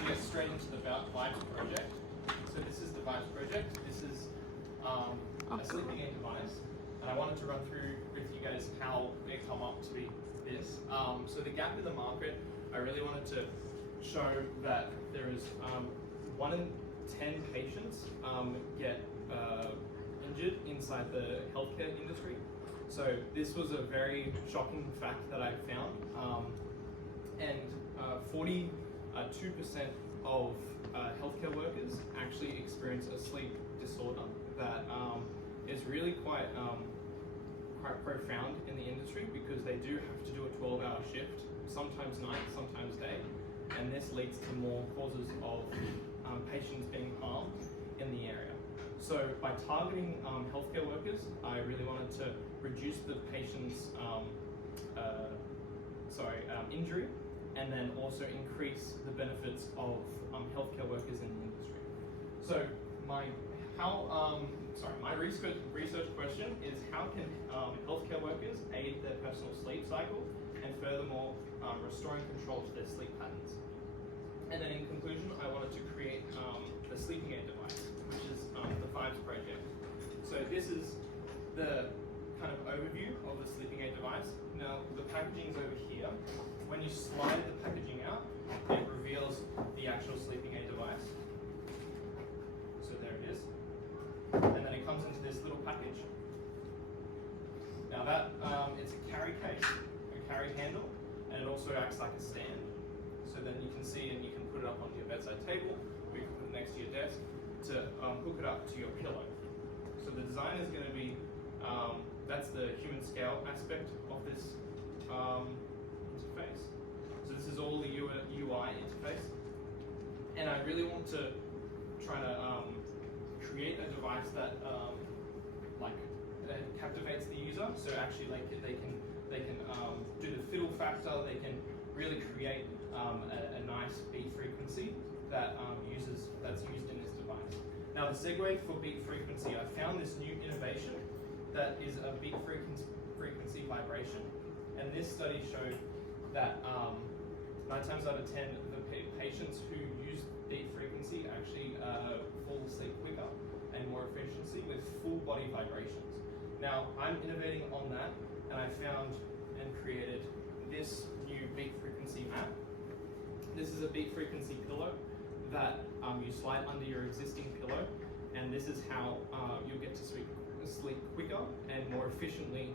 to get straight into the Vibes project. So this is the Vibes project. This is a sleeping aid device, and I wanted to run through with you guys how it come up to be this. So the gap in the market, I really wanted to show that there is 1 in 10 patients get injured inside the healthcare industry. So this was a very shocking fact that I found, and 42% of healthcare workers actually experience a sleep disorder that is really quite profound in the industry, because they do have to do a 12-hour shift, sometimes night, sometimes day, and this leads to more causes of patients being harmed in the area. So by targeting healthcare workers, I really wanted to reduce the patient's injury, and then also increase the benefits of healthcare workers in the industry. So my research question is, how can healthcare workers aid their personal sleep cycle, and furthermore restoring control to their sleep patterns? And then in conclusion, I wanted to create the sleeping aid device, which is the Vibes project. So this is the kind of overview of the sleeping aid device. Now the packaging is over here. When you slide the packaging out, it reveals the actual sleeping aid device. So there it is. And then it comes into this little package. Now that it's a carry case, a carry handle, and it also acts like a stand. So then you can see, and you can put it up on your bedside table, or you can put it next to your desk to hook it up to your pillow. So the design is going to be, that's the human scale aspect of this interface. So this is all the UI interface. And I really want to try to create a device that captivates the user. So actually, they can do the fiddle factor. They can really create a nice beat frequency that's used in this device. Now the segue for beat frequency, I found this new innovation that is a beat frequency vibration, and this study showed that 9 times out of 10 the patients who use beat frequency actually fall asleep quicker and more efficiently with full body vibrations. Now I'm innovating on that, and I found and created this new beat frequency map. This is a beat frequency pillow that you slide under your existing pillow, and this is how you'll get to sleep quicker and more efficiently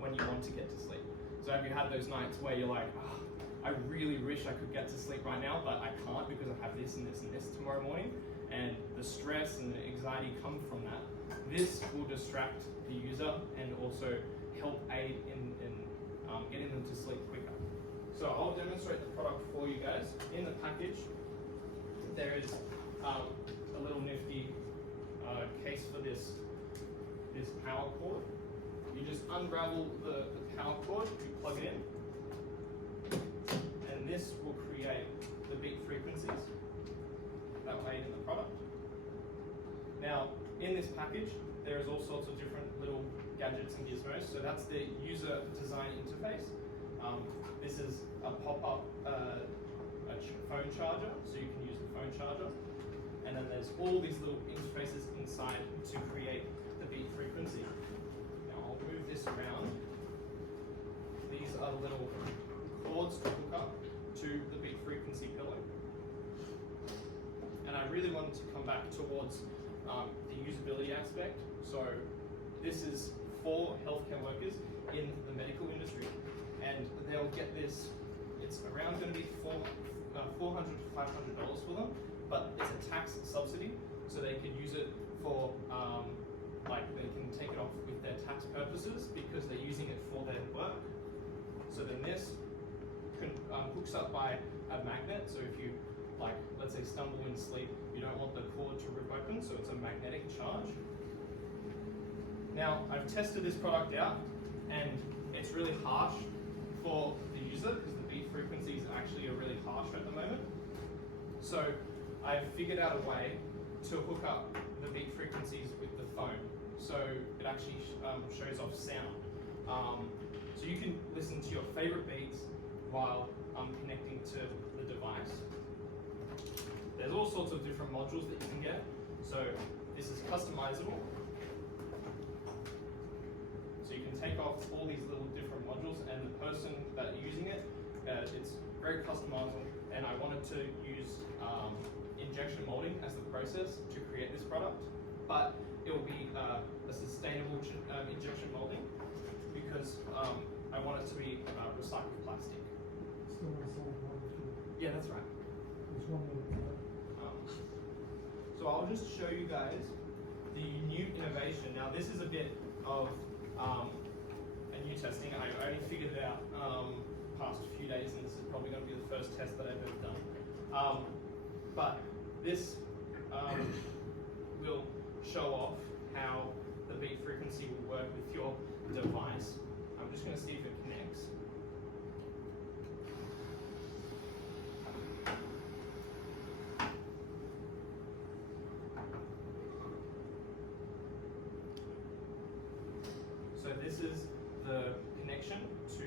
when you want to get to sleep. So have you had those nights where you're like, oh, I really wish I could get to sleep right now, but I can't because I have this and this and this tomorrow morning, and the stress and the anxiety come from that. This will distract the user and also help aid in getting them to sleep quicker. So I'll demonstrate the product for you guys. In the package, there is a little nifty case for this power cord. You just unravel the power cord, you plug it in, and this will create the beat frequencies that will aid in the product. Now, in this package, there is all sorts of different little gadgets and gizmos. So that's the user design interface. This is a pop-up phone charger, so you can use the phone charger. And then there's all these little interfaces inside to create the beat frequency. Now I'll move this around. These are the little cords to hook up to the beat frequency pillow. And I really wanted to come back towards the usability aspect. So this is for healthcare workers in the medical industry, and they'll get this. It's around going to be $400 to $500 for them, but it's a tax subsidy, so they could use it for they can take it off with their tax purposes because they're using it for their work. So then this hooks up by a magnet. So if you let's say stumble in sleep, you don't want the cord to rip open, so it's a magnetic charge. Now I've tested this product out, and it's really harsh for the user because the beat frequencies actually are really harsh at the moment. So I've figured out a way to hook up the beat frequencies with the phone, so it actually shows off sound. So you can listen to your favorite beats while connecting to the device. sorts of different modules that you can get. So this is customizable. So you can take off all these little different modules, and the person that using it, it's very customizable. And I wanted to use injection molding as the process to create this product, but it will be a sustainable injection molding because I want it to be recycled plastic. Still recycled plastic. Yeah, that's right. There's one more. So I'll just show you guys the new innovation. Now this is a bit of a new testing. I only figured it out past a few days, and this is probably going to be the first test that I've ever done. But this will show off how the beat frequency will work with your device. I'm just going to see if it connects. So this is the connection to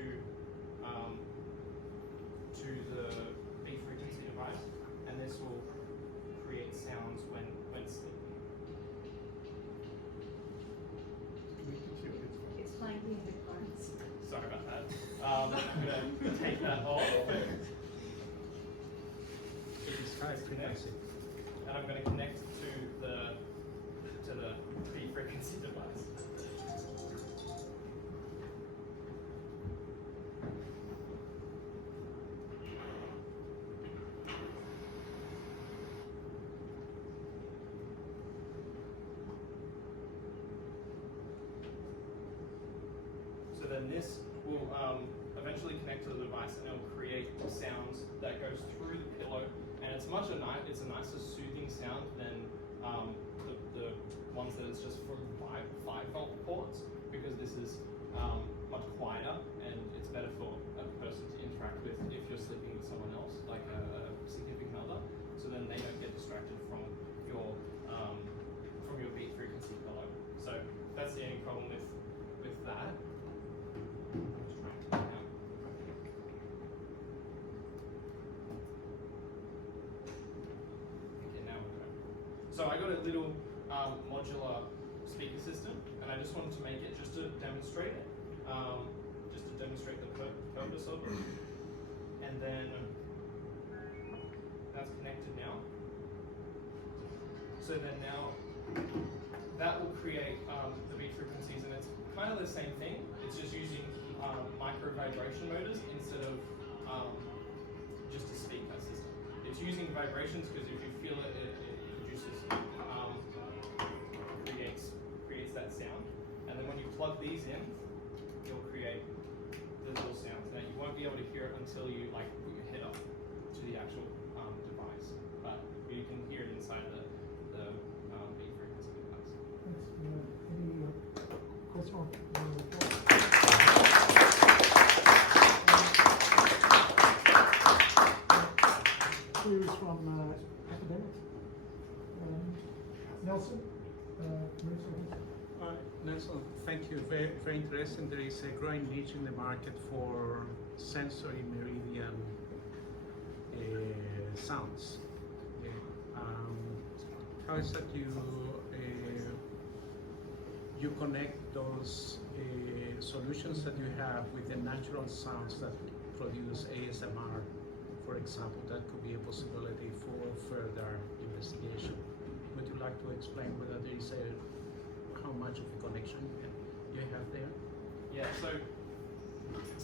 the beat frequency device, and this will create sounds when sleeping. It's playing music cards. Sorry about that. I'm going to take that off. Frequency. And I'm going to connect to the beat frequency device. So then this will eventually connect to the device, and it'll create sounds that goes through the pillow, and it's it's a nicer soothing sound than the ones that it's just from 5-volt ports, because this is much quieter and it's better for a person to interact with if you're sleeping with someone else, like a significant other, so then they don't get distracted from your beat frequency pillow. So that's the only problem with that. So I got a little modular speaker system, and I just wanted to make it just to demonstrate it, just to demonstrate the purpose of it. And then that's connected now. So then now that will create the beat frequencies, and it's kind of the same thing. It's just using micro vibration motors instead of just a speaker system. It's using vibrations because if you feel it, it produces, creates that sound. And then when you plug these in, you'll create the little sounds. Now you won't be able to hear it until you put your head up to the actual device, but you can hear it inside the beat frequency device. Any question? Queries from academics. Nelson, Nelson, thank you. Very, very interesting. There is a growing niche in the market for sensory meridian sounds. How is that you connect those solutions that you have with the natural sounds that produce ASMR, for example? That could be a possibility for further investigation. Would you like to explain whether there is how much of a connection you have there? Yeah, so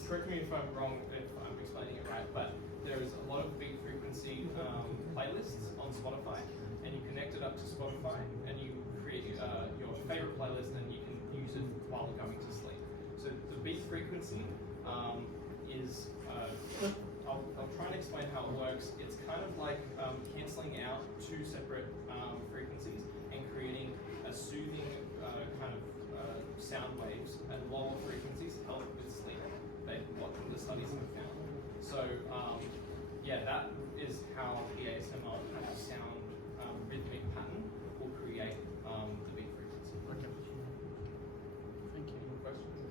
correct me if I'm wrong, if I'm explaining it right, but there is a lot of beat frequency playlists on Spotify, and you connect it up to Spotify, and you create your favorite playlist, and you can use it while going to sleep. So the beat frequency is, I'll try and explain how it works. It's kind of like cancelling out two separate frequencies and creating a soothing kind of sound waves, and lower frequencies help with sleep. What the studies have found. So yeah, that is how the ASMR kind of sound rhythmic pattern will create the beat frequency. Okay. Thank you. Any questions?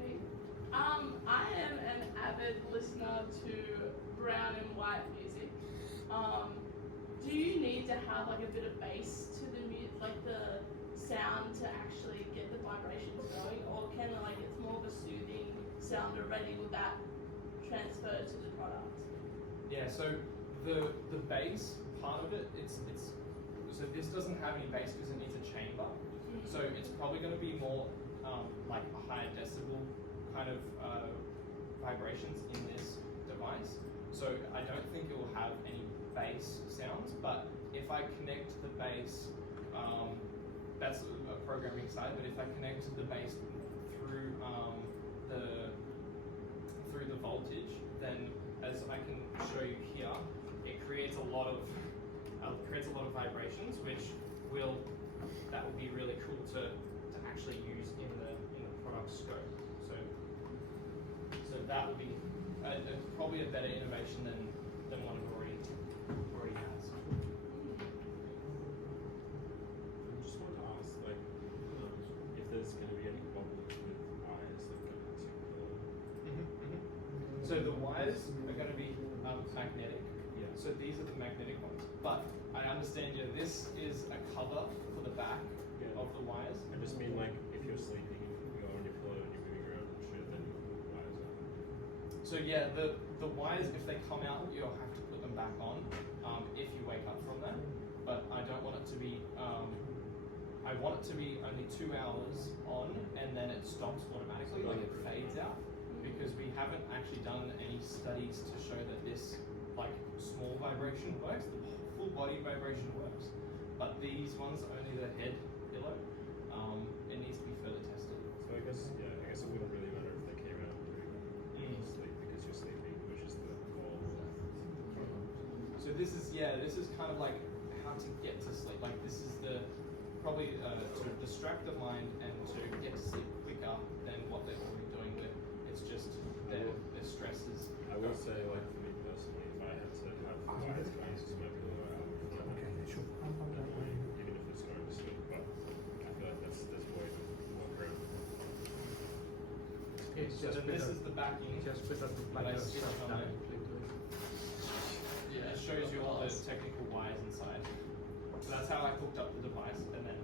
Me? I am an avid listener to brown and white music. Do you need to have like a bit of bass to the like the sound to actually get the vibrations going, or can it, like it's more of a soothing sound already? Would that transfer to the product? Yeah, so the bass part of it, it's so this doesn't have any bass because it needs a chamber. So it's probably going to be more like a higher decibel kind of vibrations in this device. So I don't think it will have any bass sounds, but if I connect the bass, that's a programming side, but if I connect the bass through the voltage, then as I can show you here, it creates a lot of vibrations, which will be really cool to actually use in the product scope. So that would be probably a better innovation than what it already has. I just want to ask, like, if there's going to be any problems with wires that go into the. So the wires are going to be magnetic. Yeah. So these are the magnetic ones. But I understand, this is a cover for the back Yeah. of the wires. I just mean, like, if you're sleeping, you're on your pillow and you're moving around and shit, then you put the wires on. So yeah, the wires, if they come out, you'll have to put them back on if you wake up from that. But I don't want it to be. I want it to be only 2 hours on, and then it stops automatically, like it fades out. Because we haven't actually done any studies to show that this like small vibration works. The full body vibration works, but these ones, only the head pillow, it needs to be further tested. So I guess it wouldn't really matter if they came out during sleep because you're sleeping, which is the goal. So this is kind of like how to get to sleep. Like this is the probably to distract the mind and to get to sleep quicker than what they're already doing. But it's just their stresses. I will say, like, for me personally, if I had to have wires going to my pillow, I would prefer Okay, sure. I'm that way. even if it's going to sleep, but I feel like that's way more crowd. Okay, So then this is the backing. just put up the But I plug switch stuff on it. directly to it. Yeah, it shows you all the technical wires inside. So that's how I hooked up the device, and then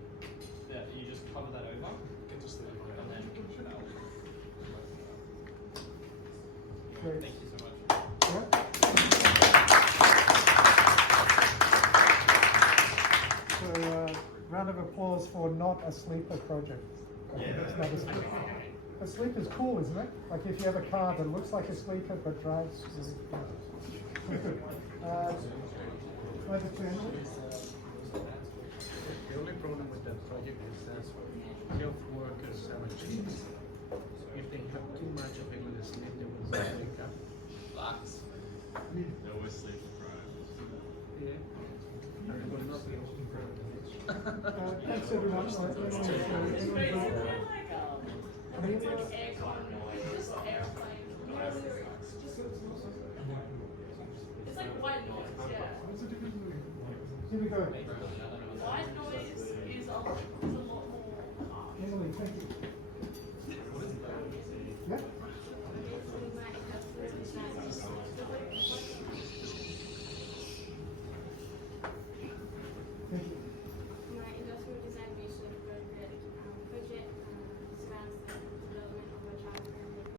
you just cover that over, and then that will Great. Thank you so much. Yeah. So, round of applause for not a sleeper project. It's not a sleeper. A sleeper is cool, isn't it? Like if you have a car that looks like a sleeper but drives really fast. Over to Emily. The only problem with that project is that health workers have a choice. If they have too much of it in the sleep, they will not wake up. They always sleep deprived. Yeah. And they will not be able to grow. Thanks everyone. It's basically like it's like aircon noise, just airplane noise. It's like white noise, yeah. Here we go.